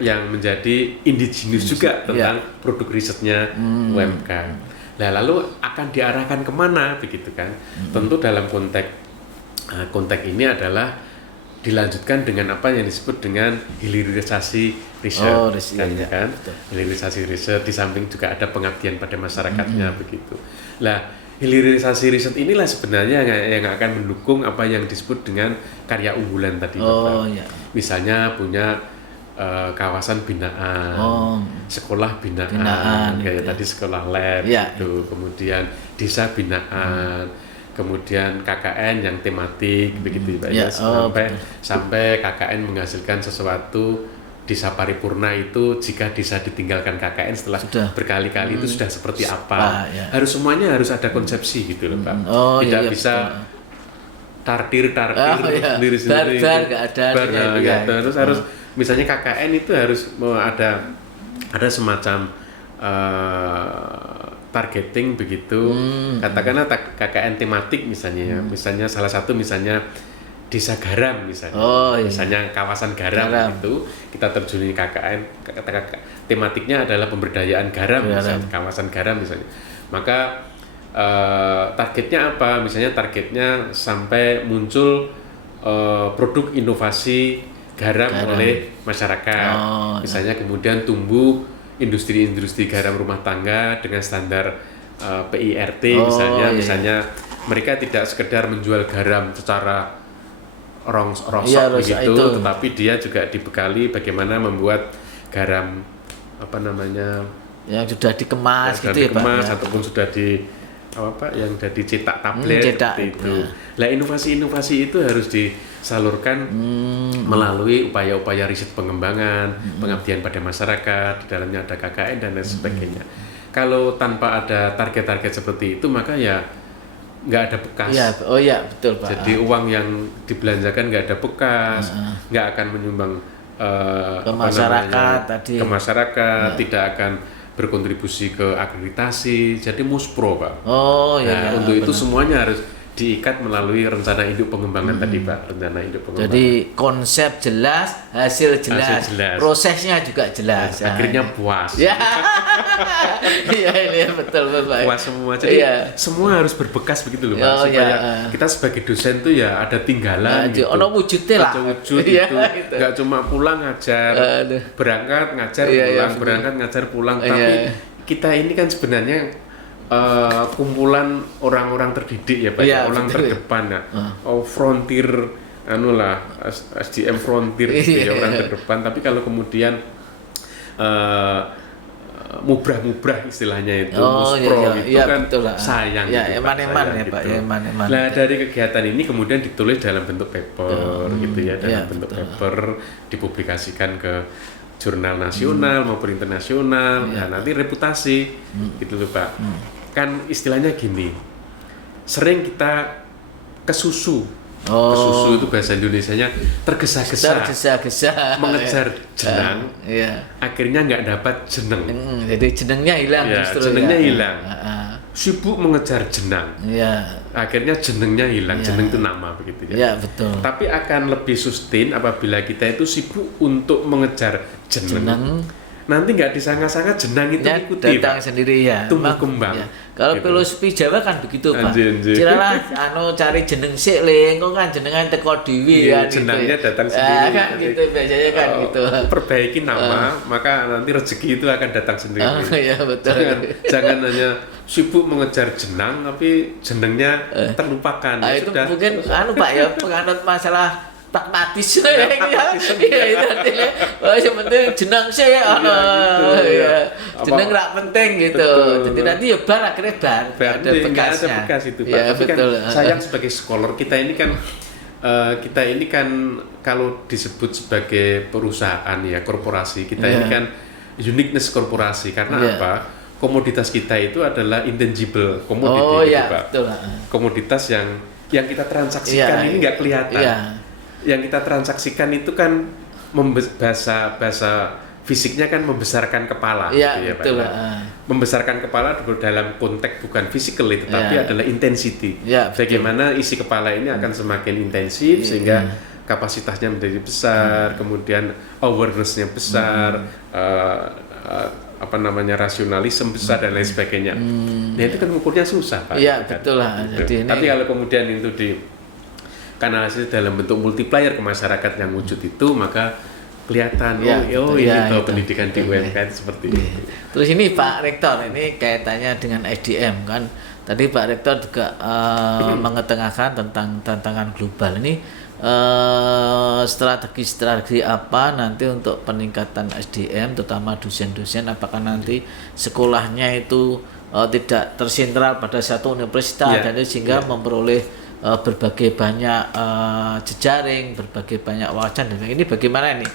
yang menjadi indigenous juga tentang produk risetnya UMKM. Nah, lalu akan diarahkan kemana begitu kan? Tentu dalam konteks ini adalah dilanjutkan dengan apa yang disebut dengan hilirisasi riset, kan? Hilirisasi riset di samping juga ada pengabdian pada masyarakatnya begitu. Nah, hilirisasi riset inilah sebenarnya yang akan mendukung apa yang disebut dengan karya unggulan tadi, Bapak. Misalnya punya kawasan binaan, sekolah binaan kayak tadi sekolah lab gitu, kemudian desa binaan, kemudian KKN yang tematik begitu Pak, sampai KKN menghasilkan sesuatu desa paripurna itu jika desa ditinggalkan KKN setelah berkali-kali itu sudah seperti apa. Harus semuanya harus ada konsepsi gitu loh Pak. Tidak bisa tardir sendiri-sendiri. Terus harus misalnya KKN itu harus ada semacam targeting begitu. Katakanlah KKN tematik misalnya ya. Misalnya salah satu misalnya desa garam misalnya. Misalnya kawasan garam itu kita terjuni KKN, tematiknya adalah pemberdayaan garam misalnya, kawasan garam misalnya. Maka targetnya apa? Misalnya targetnya sampai muncul produk inovasi garam oleh masyarakat. Misalnya kemudian tumbuh industri-industri garam rumah tangga dengan standar PIRT misalnya mereka tidak sekedar menjual garam secara rosok begitu, tetapi dia juga dibekali bagaimana membuat garam yang sudah dikemas gitu ya Pak, ataupun sudah yang sudah dicetak tablet seperti itu. Nah, inovasi-inovasi itu harus disalurkan melalui upaya-upaya riset pengembangan, pengabdian pada masyarakat, di dalamnya ada KKN dan lain sebagainya. Kalau tanpa ada target-target seperti itu, maka ya nggak ada bekas. Betul Pak. Jadi uang yang dibelanjakan nggak ada bekas, nggak akan menyumbang ke masyarakat ke masyarakat, tidak akan berkontribusi ke akreditasi, jadi muspro Pak. Untuk itu semuanya harus diikat melalui rencana induk pengembangan tadi Pak, rencana induk pengembangan. Jadi konsep jelas, hasil jelas, prosesnya juga jelas. Akhirnya puas. Iya betul Pak. Puas semua, jadi semua harus berbekas begitu loh Pak, supaya kita sebagai dosen tuh ya ada tinggalan gitu. Ono wujudnya lah. Wujud itu, nggak cuma pulang ngajar, berangkat ngajar pulang, berangkat ngajar pulang, tapi kita ini kan sebenarnya kumpulan orang-orang terdidik ya Pak, orang terdepan ya. Frontier SDM frontier gitu ya, orang terdepan. Tapi kalau kemudian mubrah-mubrah istilahnya itu, muspro kan sayang gitu eman-eman ya Pak, eman-eman. Nah, dari kegiatan ini kemudian ditulis dalam bentuk paper gitu ya, dalam bentuk paper dipublikasikan ke jurnal nasional maupun internasional. Nah, nanti reputasi gitu loh Pak. Kan istilahnya gini, sering kita kesusu itu bahasa Indonesianya tergesa-gesa mengejar jenang, akhirnya nggak dapat jeneng. Jadi jenengnya hilang hilang. Sibuk mengejar jenang, akhirnya jenengnya hilang. Jeneng itu nama begitu ya. Betul. Tapi akan lebih sustain apabila kita itu sibuk untuk mengejar jeneng. Nanti nggak disangka-sangka jenang itu ikuti datang sendiri tumbuh kembang. Kalau gitu. Filosofi Jawa kan begitu Pak. Ciralah cari jeneng sik le, engko kan jenengan teko dhewe kan. Jenengnya datang sendiri. Kan gitu biasanya kan gitu. Perbaiki nama, maka nanti rezeki itu akan datang sendiri. Betul. Jangan hanya sibuk mengejar jenang tapi jenengnya terlupakan. Itu mungkin Pak ya, penganut masalah pragmatis itu yang penting jeneng sih jeneng nggak penting gitu. Jadi nanti ya akhirnya ada bekasnya. Bekas itu Pak. Tapi betul. Kan sayang sebagai scholar kita ini kan kalau disebut sebagai perusahaan ya, korporasi kita ini kan uniqueness korporasi karena apa? Komoditas kita itu adalah intangible commodity gitu Pak. Betul. Komoditas yang kita transaksikan ini nggak kelihatan. Yang kita transaksikan itu kan bahasa fisiknya kan membesarkan kepala gitu ya betul. Pak. Membesarkan kepala dalam konteks bukan physically tetapi adalah intensity. Bagaimana isi kepala ini akan semakin intensif sehingga kapasitasnya menjadi besar, kemudian awareness-nya besar, rasionalisme besar dan lain sebagainya. Nah itu kan ukurnya susah Pak. Iya kan? betul lah. Jadi Tapi kalau kemudian itu dikanalisasi dalam bentuk multiplier ke masyarakat yang wujud itu, maka kelihatan pendidikan di UMK itu seperti itu. Terus ini Pak Rektor, ini kaitannya dengan SDM kan. Tadi Pak Rektor juga mengetengahkan tentang tantangan global ini. Strategi apa nanti untuk peningkatan SDM, terutama dosen-dosen, apakah nanti sekolahnya itu tidak tersentral pada satu universitas dan sehingga memperoleh berbagai banyak jejaring, berbagai banyak wawasan, dan ini bagaimana ini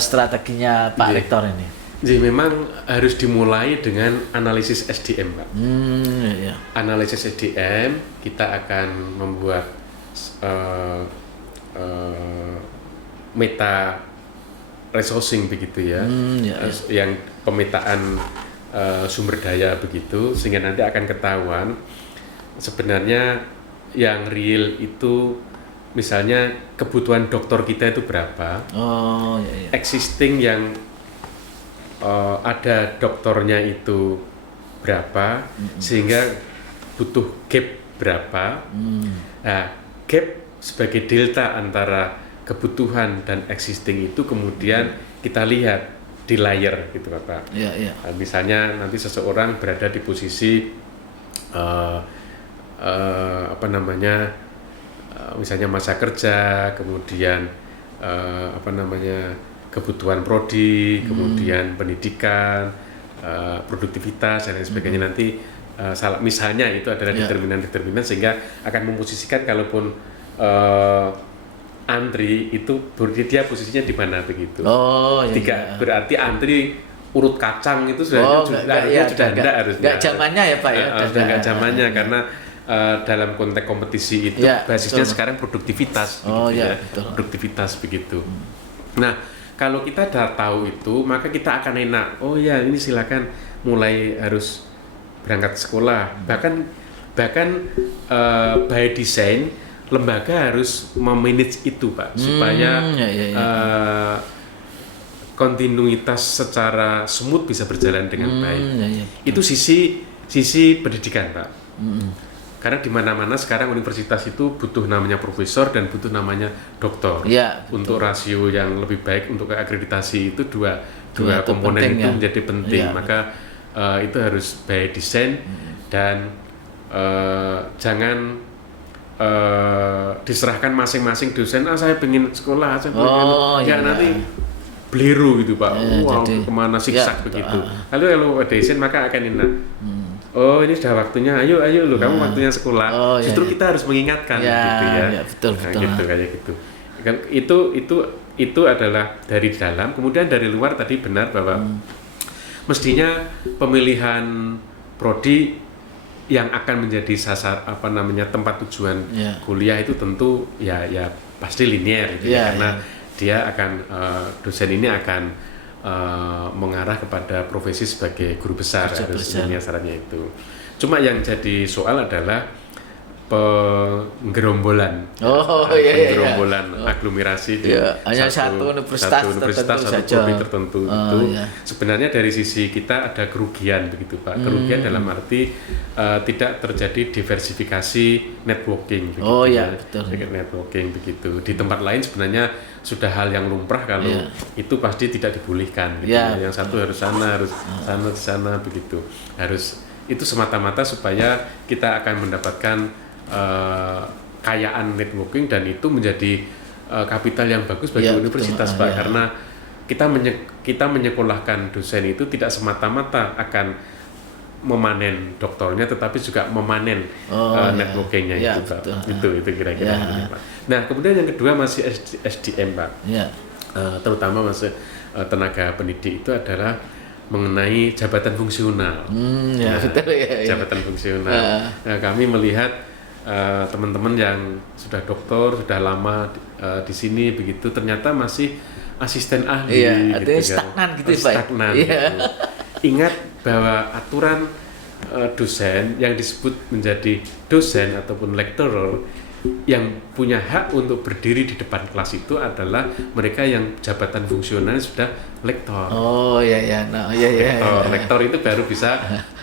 strateginya Pak Rektor ini? Jadi memang harus dimulai dengan analisis SDM Pak. Analisis SDM, kita akan membuat meta resourcing begitu ya, yang pemetaan sumber daya begitu, sehingga nanti akan ketahuan sebenarnya yang real itu misalnya kebutuhan dokter kita itu berapa, existing yang ada dokternya itu berapa, sehingga butuh gap berapa. Nah, gap sebagai delta antara kebutuhan dan existing itu kemudian kita lihat di layer gitu Bapak. Nah, misalnya nanti seseorang berada di posisi misalnya masa kerja, kemudian kebutuhan prodi, kemudian pendidikan, produktivitas dan lain sebagainya. Nanti misalnya itu adalah determinan-determinan sehingga akan memposisikan kalaupun antri itu dia posisinya di mana begitu. Berarti antri urut kacang itu sudah tidak harusnya. Enggak zamannya ya Pak ya. Sudah enggak zamannya karena dalam konteks kompetisi itu basisnya sekarang produktivitas produktivitas begitu. Nah, kalau kita sudah tahu itu, maka kita akan enak. Oh ya, ini silakan mulai harus berangkat sekolah. Bahkan by design lembaga harus memanage itu Pak, supaya kontinuitas secara smooth bisa berjalan dengan baik. Itu sisi pendidikan Pak. Karena di mana-mana sekarang universitas itu butuh namanya profesor dan butuh namanya doktor. Untuk rasio yang lebih baik untuk akreditasi itu dua komponen itu menjadi penting. Maka itu harus by design dan jangan diserahkan masing-masing dosen. Saya pengen sekolah, saya pengen nanti beliru gitu Pak. Kemana siksak begitu. Lalu kalau desain maka akan enak. Oh ini sudah waktunya, ayo lu kamu waktunya sekolah. Justru kita harus mengingatkan gitu ya. Betul. Gitu kayak gitu. Itu adalah dari dalam. Kemudian dari luar tadi benar bahwa mestinya pemilihan prodi yang akan menjadi tempat tujuan kuliah itu tentu ya pasti linear gitu karena dia akan dosen ini akan mengarah kepada profesi sebagai guru besar syaratnya itu. Cuma yang jadi soal adalah penggerombolan aglomerasi di satu universitas tertentu itu sebenarnya dari sisi kita ada kerugian begitu Pak. Kerugian dalam arti tidak terjadi diversifikasi networking begitu. Networking begitu. Di tempat lain sebenarnya sudah hal yang lumrah kalau itu pasti tidak dibolehkan gitu. Yang satu harus sana begitu. Harus itu semata-mata supaya kita akan mendapatkan kayaan networking dan itu menjadi kapital yang bagus bagi universitas Pak. Karena kita menyekolahkan dosen itu tidak semata-mata akan memanen doktornya tetapi juga memanen networkingnya itu Pak. Itu kira-kira Pak. Nah kemudian yang kedua masih SDM Pak. Terutama masih tenaga pendidik itu adalah mengenai jabatan fungsional. Jabatan fungsional. Nah, kami melihat teman-teman yang sudah doktor, sudah lama di sini begitu, ternyata masih asisten ahli, artinya stagnan gitu Pak. Stagnan. Gitu. Ingat bahwa aturan dosen yang disebut menjadi dosen ataupun lecturer yang punya hak untuk berdiri di depan kelas itu adalah mereka yang jabatan fungsional sudah lektor. Oh iya. Nah, iya. Lektor itu baru bisa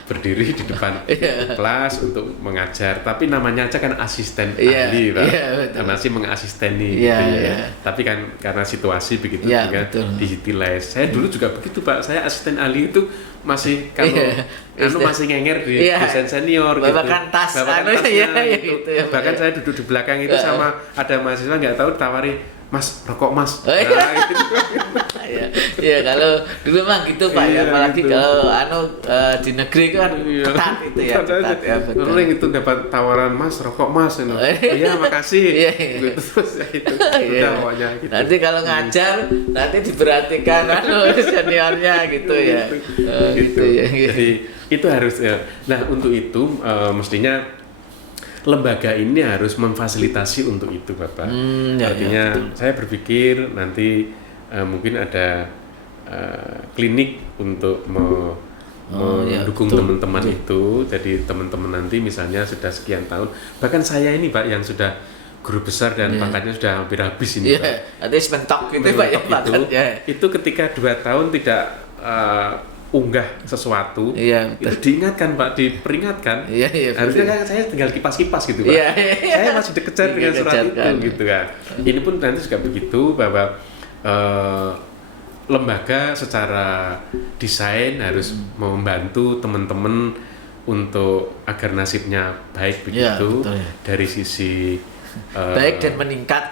berdiri di depan kelas untuk mengajar. Tapi namanya aja kan asisten ahli, Pak. Masih mengasisteni gitu ya. Tapi kan karena situasi begitu juga digitalize. Saya dulu juga begitu, Pak. Saya asisten ahli itu masih masih ngenger di dosen senior gitu. Bawakan tasnya gitu. Bahkan saya duduk di belakang itu sama ada mahasiswa nggak tahu tawari, "Mas, rokok Mas." Gitu. Iya, kalau dulu mah gitu Pak ya, apalagi gitu. Kalau di negeri kan ketat itu ya, ketat ya betul. Sering itu dapat tawaran, "Mas, rokok Mas." Iya, makasih. Gitu terus itu. Udah pokoknya gitu. Nanti kalau ngajar nanti diperhatikan seniornya gitu ya. Gitu ya. Jadi itu harus ya. Nah, untuk itu mestinya lembaga ini harus memfasilitasi untuk itu, Bapak. Artinya saya berpikir nanti mungkin ada klinik untuk mendukung teman-teman itu. Jadi teman-teman nanti misalnya sudah sekian tahun, bahkan saya ini Pak yang sudah guru besar dan pangkatnya sudah hampir habis ini Pak. Artinya mentok gitu Pak ya pangkatnya. Itu ketika 2 tahun tidak unggah sesuatu, itu diingatkan Pak, diperingatkan. Harusnya kan saya tinggal kipas-kipas gitu Pak. Saya masih dikejar dengan surat itu gitu kan. Ini pun nanti juga begitu bahwa lembaga secara desain harus membantu teman-teman untuk agar nasibnya baik begitu dari sisi baik dan meningkat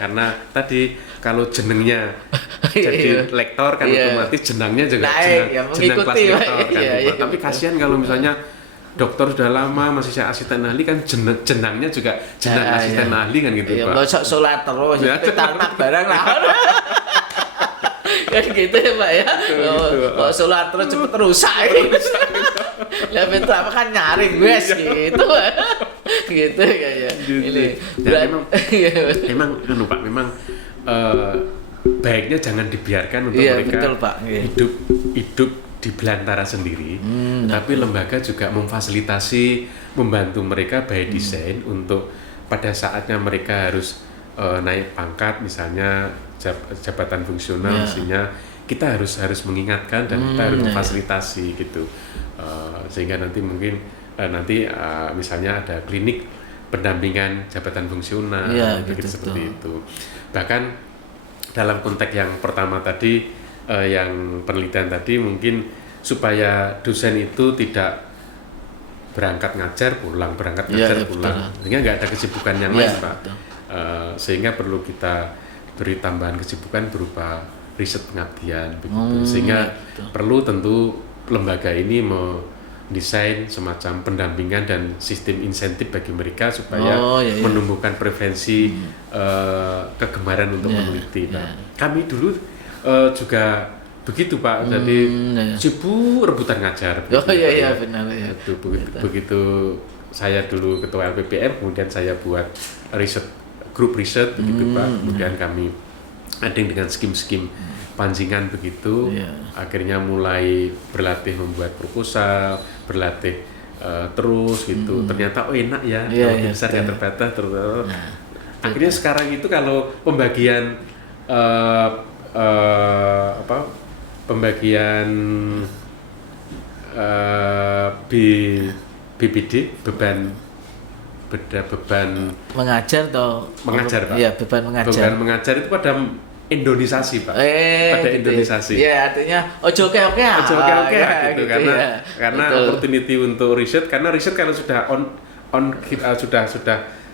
karena tadi kalau jenengnya jadi lektor kan otomatis jenangnya juga jenang kelas lektor kan. Tapi kasihan kalau misalnya dokter sudah lama masih saya asisten ahli kan jenangnya juga jenang asisten ahli kan gitu Pak. Mosok sholat terus petarnak barang lah. Kan gitu ya Pak ya. Kok sholat terus cepet rusak. Lah bentar kan nyaring wes gitu. Gitu kayaknya. Ini memang Pak, memang baiknya jangan dibiarkan untuk mereka betul, Pak. hidup di belantara sendiri, tapi lembaga juga memfasilitasi, membantu mereka by design untuk pada saatnya mereka harus naik pangkat misalnya jabatan fungsional, mestinya kita harus mengingatkan dan kita harus memfasilitasi gitu, sehingga nanti mungkin misalnya ada klinik pendampingan jabatan fungsional seperti itu. Bahkan dalam konteks yang pertama tadi, yang penelitian tadi mungkin supaya dosen itu tidak berangkat ngajar pulang sehingga nggak ada kesibukan yang lain Pak. Sehingga perlu kita beri tambahan kesibukan berupa riset pengabdian begitu. Sehingga perlu tentu lembaga ini mendesain semacam pendampingan dan sistem insentif bagi mereka supaya menumbuhkan preferensi kegemaran untuk meneliti. Kami dulu juga begitu Pak, jadi sibuk rebutan ngajar. Benar ya. Begitu saya dulu ketua LPPM, kemudian saya buat grup riset begitu Pak. Kemudian kami ada dengan skim-skim pancingan begitu. Akhirnya mulai berlatih membuat proposal, berlatih terus gitu. Ternyata enak ya, besar yang terbatas terus. Akhirnya sekarang itu kalau pembagian BPD beban mengajar atau mengajar Pak. Iya, beban mengajar. Beban mengajar itu pada Indonisasi Pak. Pada Indonisasi. Iya, artinya oke gitu karena opportunity untuk riset, karena riset kalau sudah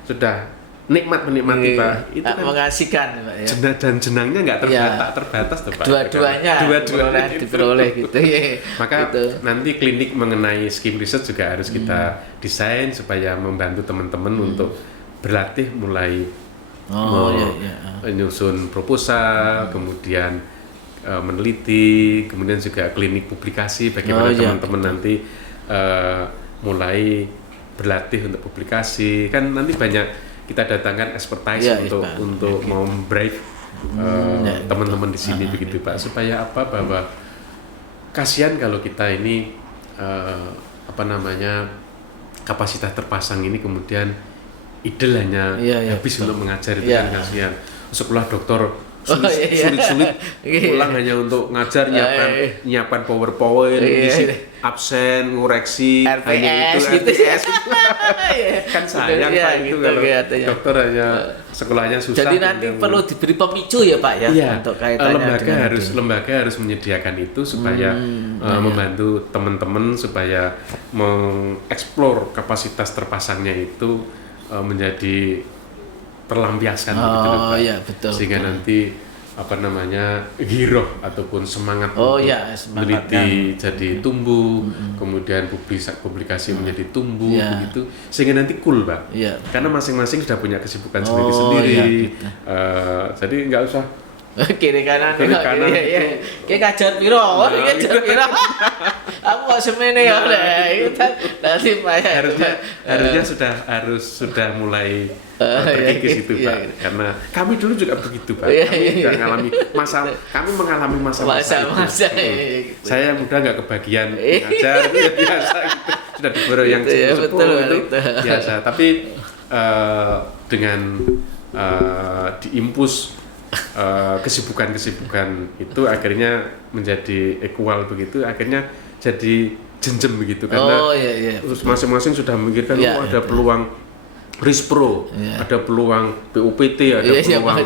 sudah menikmati Pak, itu kan mengasihkan Pak ya. Dan jenangnya nggak terbatas tuh Pak. Dua-duanya diperoleh gitu ya. Maka nanti klinik mengenai skim riset juga harus kita desain supaya membantu teman-teman untuk berlatih mulai menyusun proposal, kemudian meneliti, kemudian juga klinik publikasi bagaimana teman-teman nanti mulai berlatih untuk publikasi. Kan nanti banyak kita datangkan expertise untuk mau brief teman-teman di sini begitu Pak, supaya bahwa kasihan kalau kita ini kapasitas terpasang ini kemudian idle hanya habis betul. untuk mengajar itu kan kasihan. Sekolah dokter iya. sulit pulang hanya untuk ngajar, nyiapkan PowerPoint, ngisi absen, ngoreksi, hanya itu gitu. RPS gitu. Kan sayang Pak itu gitu, kalau katanya. dokter hanya sekolahnya susah. Jadi nanti perlu diberi pemicu ya Pak ya, untuk kaitannya lembaga harus menyediakan itu supaya membantu teman-teman supaya mengeksplor kapasitas terpasangnya itu menjadi terlampiaskan begitu Pak. Iya, betul. Sehingga nanti giroh ataupun semangat meneliti jadi tumbuh, kemudian publikasi menjadi tumbuh begitu, sehingga nanti cool Pak. Karena masing-masing sudah punya kesibukan sendiri-sendiri. Gitu. Jadi nggak usah kiri kanan iya. Kayak kajar piro aku kok semene ya itu nanti Pak ya. harusnya sudah mulai terkikis itu Pak. Karena kami dulu juga begitu Pak. Kami juga mengalami masa-masa itu. Saya muda nggak kebagian ngajar itu ya biasa gitu. Sudah diberi yang sepuh itu biasa. Tapi dengan diimpus kesibukan itu akhirnya menjadi equal begitu, akhirnya jadi jenjem begitu karena terus masing-masing sudah memikirkan ada peluang Rispro, ada peluang PUPT, ada peluang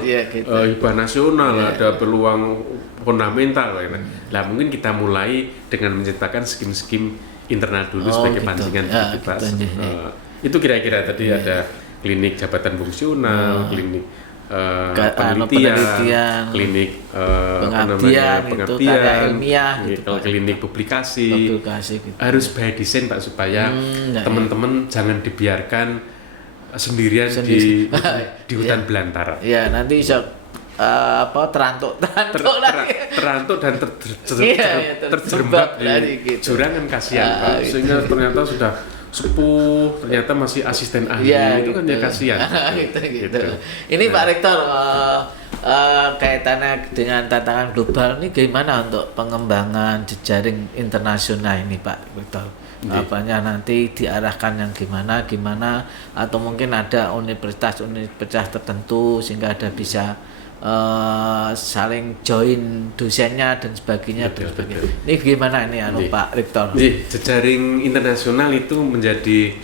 hibah nasional, ada peluang fundamental. Nah mungkin kita mulai dengan menciptakan skim-skim internal dulu sebagai pancingan begitu Pak. Itu kira-kira tadi ada klinik jabatan fungsional, klinik penelitian, klinik pengabdian, ilmiah, gitu, klinik publikasi gitu. Harus by design Pak supaya teman-teman jangan dibiarkan sendirian di hutan belantara. Ya nanti bisa terantuk dan terjerembab di jurang kan kasihan Pak. Sehingga ternyata sudah sepuh, ternyata masih asisten ahli itu kan ya kasihan. gitu. Ini Pak Rektor, kaitannya dengan tantangan global ini gimana untuk pengembangan jejaring internasional ini Pak Rektor? Apanya nanti diarahkan yang gimana atau mungkin ada universitas tertentu sehingga ada bisa saling join dosennya dan sebagainya. Betul. Ini gimana ini Pak Rektor? Jejaring internasional itu menjadi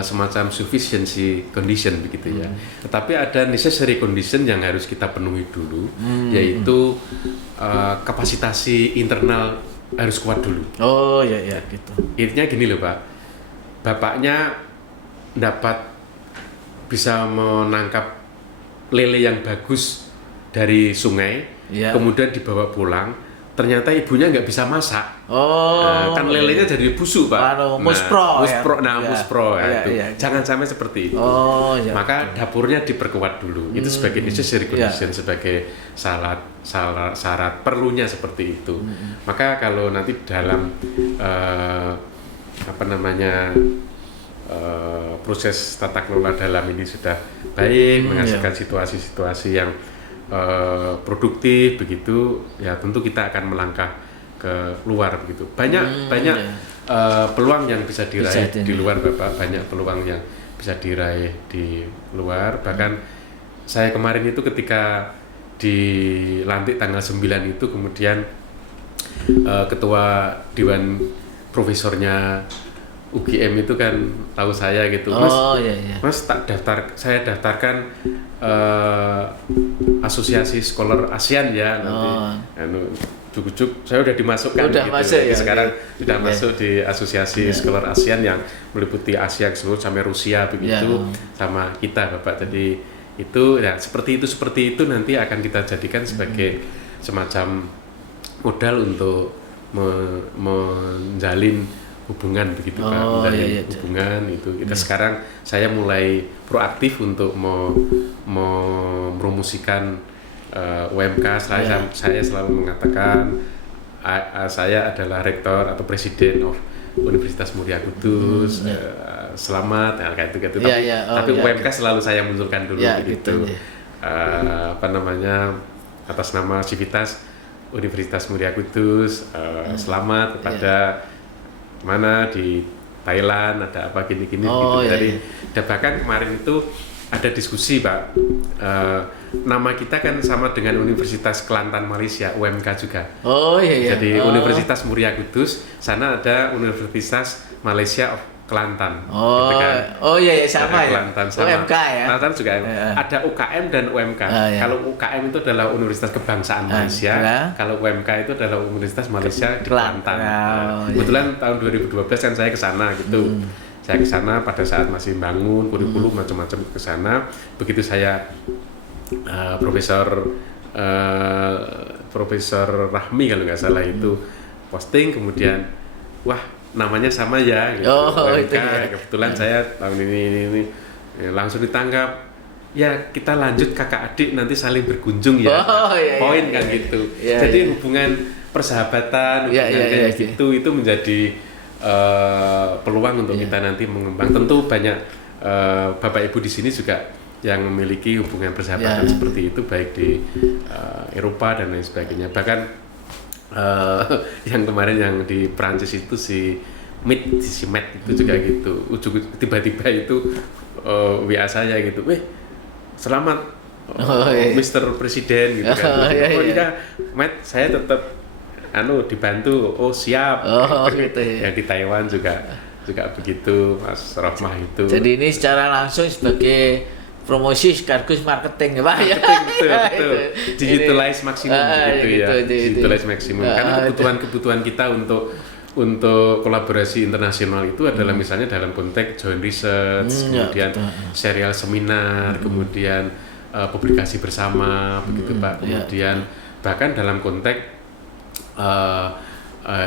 semacam sufficiency condition begitu ya. Tetapi ada necessary condition yang harus kita penuhi dulu, yaitu kapasitasi internal harus kuat dulu. Oh ya gitu. Intinya gini loh Pak, bapaknya dapat bisa menangkap lele yang bagus dari sungai, kemudian dibawa pulang, ternyata ibunya nggak bisa masak. Kan lelenya jadi busuk Pak. Muspro. Jangan sampai seperti itu. Maka dapurnya diperkuat dulu. Itu sebagai necessary condition, sebagai syarat perlunya seperti itu. Maka kalau nanti dalam proses tata kelola dalam ini sudah baik, menghasilkan situasi-situasi yang produktif begitu, ya tentu kita akan melangkah ke luar begitu. Banyak peluang yang bisa diraih di luar Bapak, banyak peluang yang bisa diraih di luar. Bahkan saya kemarin itu ketika dilantik tanggal 9 itu kemudian ketua Dewan Profesornya UGM itu kan tahu saya gitu, Mas saya daftarkan asosiasi scholar ASEAN ya nanti. Cukup saya udah dimasukkan sekarang sudah masuk di asosiasi scholar ASEAN yang meliputi Asia seluruh sampai Rusia begitu sama kita Bapak. Jadi itu ya seperti itu nanti akan kita jadikan sebagai semacam modal untuk menjalin hubungan begitu Pak, hubungan itu kita sekarang saya mulai proaktif untuk mempromosikan UMK. Saya selalu mengatakan saya adalah rektor atau presiden of Universitas Muria Kudus. Selamat kayak itu tapi UMK selalu saya munculkan dulu gitu. Atas nama Civitas Universitas Muria Kudus, selamat kepada mana di Thailand, ada apa gini-gini Oh, gitu. iya, Jadi iya. dan bahkan kemarin itu ada diskusi Pak, nama kita kan sama dengan Universitas Kelantan Malaysia, UMK juga. Oh iya iya. Jadi Oh. Universitas Muria Kudus, sana ada Universitas Malaysia of Kelantan. Oh, gitu kan. oh iya iya sama Ada ya. Kelantan sama. UMK ya. Kelantan juga Ya. ada UKM dan UMK. Ya. Kalau UKM itu adalah Universitas Kebangsaan Malaysia, ya. kalau UMK itu adalah Universitas Malaysia di Kelantan. Oh, Nah, iya. kebetulan tahun 2012 kan saya ke sana gitu. Saya ke sana pada saat masih bangun kurikulum macam-macam ke sana. Begitu saya Profesor Rahmi kalau nggak salah itu posting, kemudian wah namanya sama ya gitu. Oh, UMK. itu ya. Kebetulan saya tahun ini ya, langsung ditanggap, ya kita lanjut kakak adik nanti saling berkunjung ya. Oh, iya, Poin iya, kan iya. gitu. Iya, Jadi iya. hubungan persahabatan, Iya, hubungan iya, kayak iya. gitu itu menjadi peluang untuk kita nanti mengembang. Tentu banyak Bapak Ibu di sini juga yang memiliki hubungan persahabatan seperti itu, baik di Eropa dan lain sebagainya. Bahkan yang kemarin yang di Prancis itu si Matt itu juga gitu. Tiba-tiba itu WA saya gitu, selamat iya. Mr. Presiden gitu kan. Oh, iya, Oh iya. iya, Matt, saya tetap dibantu. Oh siap. Oh, gitu ya. Yang di Taiwan juga begitu, Mas Rohmah itu. Jadi ini secara langsung sebagai promosi sekaligus marketing ya Pak ya. Betul. Digitalize maksimum gitu ya. gitu. Digitalize maksimum. Karena kebutuhan kita untuk kolaborasi internasional itu adalah misalnya dalam konteks joint research, kemudian serial seminar, kemudian publikasi bersama, begitu Pak. Kemudian bahkan dalam konteks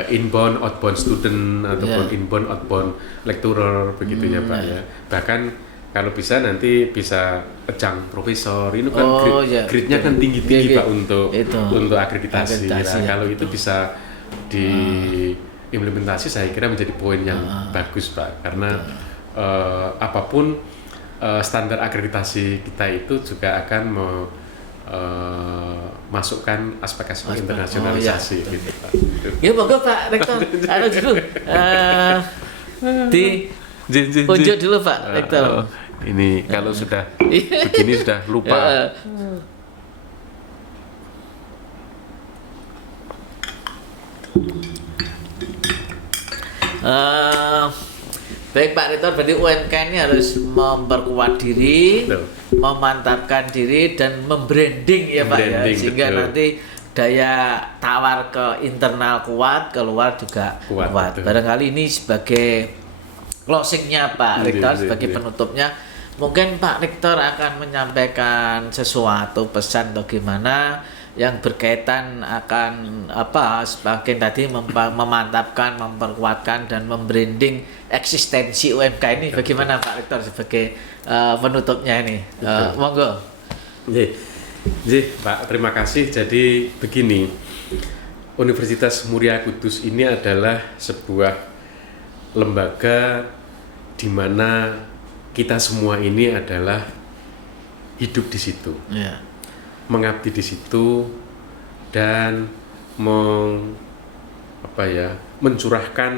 inbound outbound student ataupun inbound outbound lecturer begitu ya Pak ya. Bahkan kalau bisa nanti bisa ajang profesor ini kan grade-nya kan tinggi-tinggi Pak untuk akreditasi. Nah, kalau itu bisa diimplementasi saya kira menjadi poin yang bagus Pak, karena apapun standar akreditasi kita itu juga akan masukkan aspek-aspek internasionalisasi gitu Pak. Ya monggo Pak Rektor. Anu dulu. Unjuk dulu Pak Rektor. Ini kalau sudah begini sudah lupa. Baik Pak Rektor, berarti UMK ini harus memperkuat diri, Betul. memantapkan diri dan membranding ya Pak ya, sehingga betul. nanti daya tawar ke internal kuat, keluar juga kuat. Betul. Barangkali ini sebagai closingnya Pak Rektor, sebagai penutupnya, mungkin Pak Rektor akan menyampaikan sesuatu pesan atau gimana yang berkaitan akan apa semakin tadi memantapkan, memperkuatkan dan membranding eksistensi UMK ini. Bagaimana Pak Rektor sebagai penutupnya ini? Monggo. Pak, terima kasih. Jadi begini, Universitas Muria Kudus ini adalah sebuah lembaga di mana kita semua ini adalah hidup di situ, mengabdi di situ, dan mencurahkan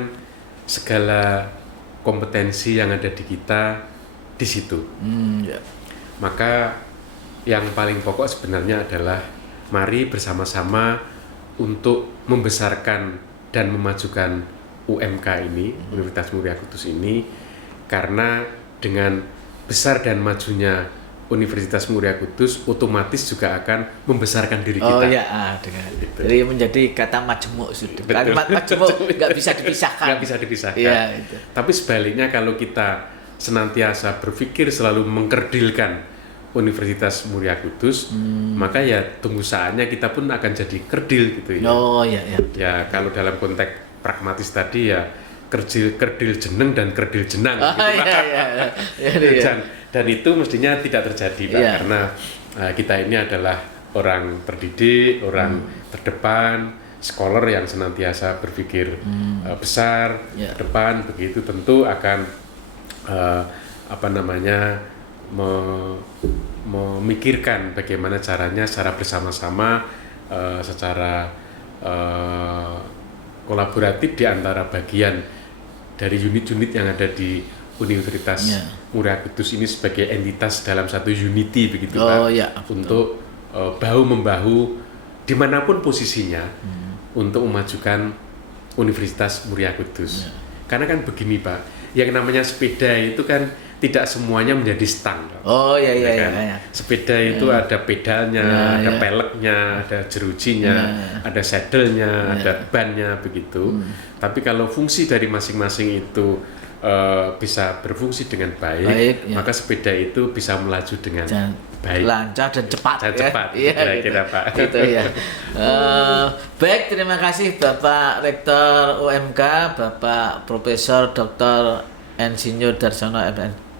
segala kompetensi yang ada di kita di situ. Maka yang paling pokok sebenarnya adalah mari bersama-sama untuk membesarkan dan memajukan UMK ini, Universitas Muria Kudus ini, karena dengan besar dan majunya Universitas Muria Kudus otomatis juga akan membesarkan diri kita. Oh ya, dengan gitu. Jadi menjadi kata majemuk sudah. Kalimat majemuk nggak bisa dipisahkan. Nggak bisa dipisahkan. Ya, itu. Tapi sebaliknya kalau kita senantiasa berpikir selalu mengkerdilkan Universitas Muria Kudus, maka ya tunggu saatnya kita pun akan jadi kerdil gitu ya. Oh ya. Ya kalau dalam konteks pragmatis tadi ya kerdil jeneng dan kerdil jenang. Gitu. Dan itu mestinya tidak terjadi Pak, karena kita ini adalah orang terdidik, orang terdepan, scholar yang senantiasa berpikir besar, depan, begitu tentu akan memikirkan bagaimana caranya secara bersama-sama, secara kolaboratif di antara bagian dari unit-unit yang ada di Universitas Muria Kudus ini sebagai entitas dalam satu unity begitu Pak, untuk bahu-membahu dimanapun posisinya untuk memajukan Universitas Muria Kudus. Karena kan begini Pak, yang namanya sepeda itu kan tidak semuanya menjadi stang. Iya. Sepeda itu ada pedalnya, ada peleknya, ada jerujinya, ada saddle-nya, ada bannya begitu. Tapi kalau fungsi dari masing-masing itu bisa berfungsi dengan baik, maka sepeda itu bisa melaju dengan baik, lancar dan cepat. Kira-kira Pak. Gitu ya. Baik, terima kasih Bapak Rektor UMK, Bapak Profesor Dr. Insinyur Darsono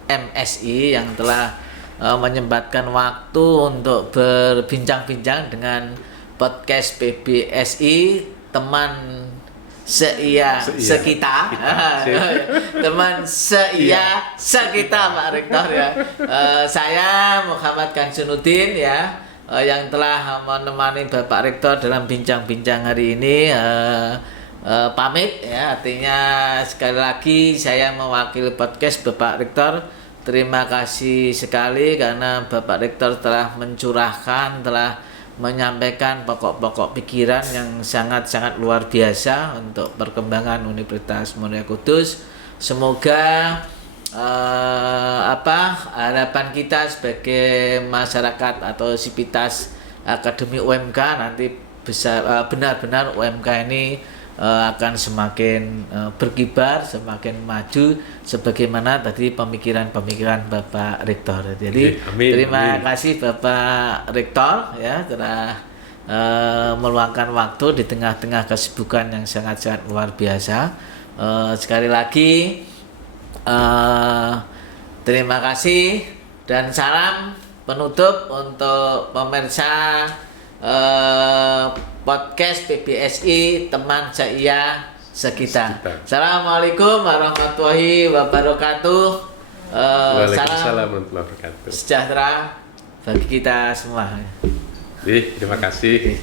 MSI yang telah menyempatkan waktu untuk berbincang-bincang dengan podcast PBSI, teman sekita teman sekita Pak Rektor ya. Saya Muhammad Kansunuddin ya, yang telah menemani Bapak Rektor dalam bincang-bincang hari ini. Pamit ya, artinya sekali lagi saya mewakili podcast Bapak Rektor. Terima kasih sekali karena Bapak Rektor telah mencurahkan, telah menyampaikan pokok-pokok pikiran yang sangat-sangat luar biasa untuk perkembangan Universitas Muria Kudus. Semoga harapan kita sebagai masyarakat atau sivitas Akademi UMK nanti bisa benar-benar UMK ini akan semakin berkibar, semakin maju sebagaimana tadi pemikiran-pemikiran Bapak Rektor. Jadi terima kasih Bapak Rektor ya telah meluangkan waktu di tengah-tengah kesibukan yang sangat-sangat luar biasa. Sekali lagi terima kasih dan salam penutup untuk pemirsa podcast PBSI teman sekita. Assalamualaikum warahmatullahi wabarakatuh. Waalaikumsalam warahmatullahi wabarakatuh. Sejahtera bagi kita semua. Terima kasih.